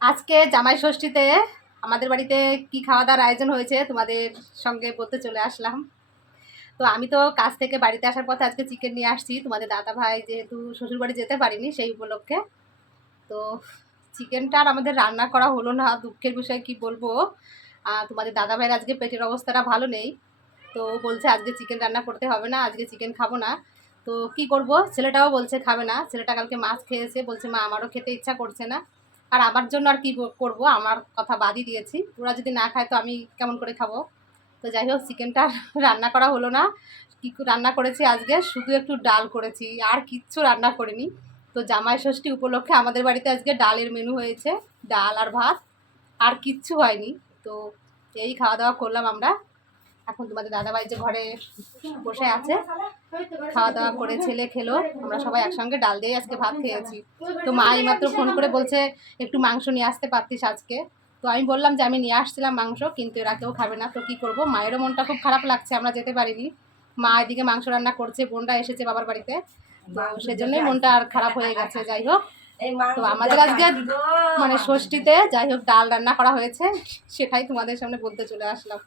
আজকে জামাই ষষ্ঠীতে আমাদের বাড়িতে কি খাওয়া দাওয়ার আয়োজন হয়েছে তোমাদের সঙ্গে বলতে চলে আসলাম। তো আমি তো কাজ থেকে বাড়িতে আসার পথে আজকে চিকেন নিয়ে আসছি তোমাদের দাদা ভাই যেহেতু শ্বশুরবাড়ি যেতে পারিনি সেই উপলক্ষে। তো চিকেনটা আর আমাদের রান্না করা হলো না, দুঃখের বিষয় কি বলবো। তোমাদের দাদা ভাইয়ের আজকে পেটের অবস্থাটা ভালো নেই, তো বলছে আজকে চিকেন রান্না করতে হবে না, আজকে চিকেন খাবো না। তো কি করব, ছেলেটাও বলছে খাবে না, ছেলেটা কালকে মাছ খেয়েছে, বলছে মা আমারও খেতে ইচ্ছা করছে না। আর আমার জন্য আর কি করব, আমার কথা বাদই দিয়েছি, ওরা যদি না খায় তো আমি কেমন করে খাবো। তো যাই হোক চিকেনটা রান্না করা হলো না। কী রান্না করেছি আজকে, শুধু একটু ডাল করেছি, আর কিচ্ছু রান্না করিনি। তো জামাই ষষ্ঠী উপলক্ষে আমাদের বাড়িতে আজকে ডালের মেনু হয়েছে, ডাল আর ভাত, আর কিচ্ছু হয়নি। তো এই খাওয়া দাওয়া করলাম আমরা। এখন তোমাদের দাদাভাই যে ঘরে বসে আছে, খাওয়া দাওয়া করে ছেলে খেলো, আমরা সবাই একসঙ্গে ডাল দিয়ে আজকে ভাত খেয়েছি। তো মা এইমাত্র ফোন করে বলছে একটু মাংস নিয়ে আসতে পারতিস আজকে। তো আমি বললাম যে আমি নিয়ে আসছিলাম মাংস, কিন্তু এরা কেউ খাবে না, তো কি করব, মায়েরও মনটা খুব খারাপ লাগছে, আমরা যেতে পারিনি। মা এদিকে মাংস রান্না করছে, বোনরা এসেছে বাবার বাড়িতে, তো সেজন্যই মনটা আর খারাপ হয়ে গেছে। যাই হোক, তো আমাদের আজকে মানে ষষ্ঠীতে যাই হোক ডাল রান্না করা হয়েছে, সেটাই তোমাদের সামনে বলতে চলে আসলাম।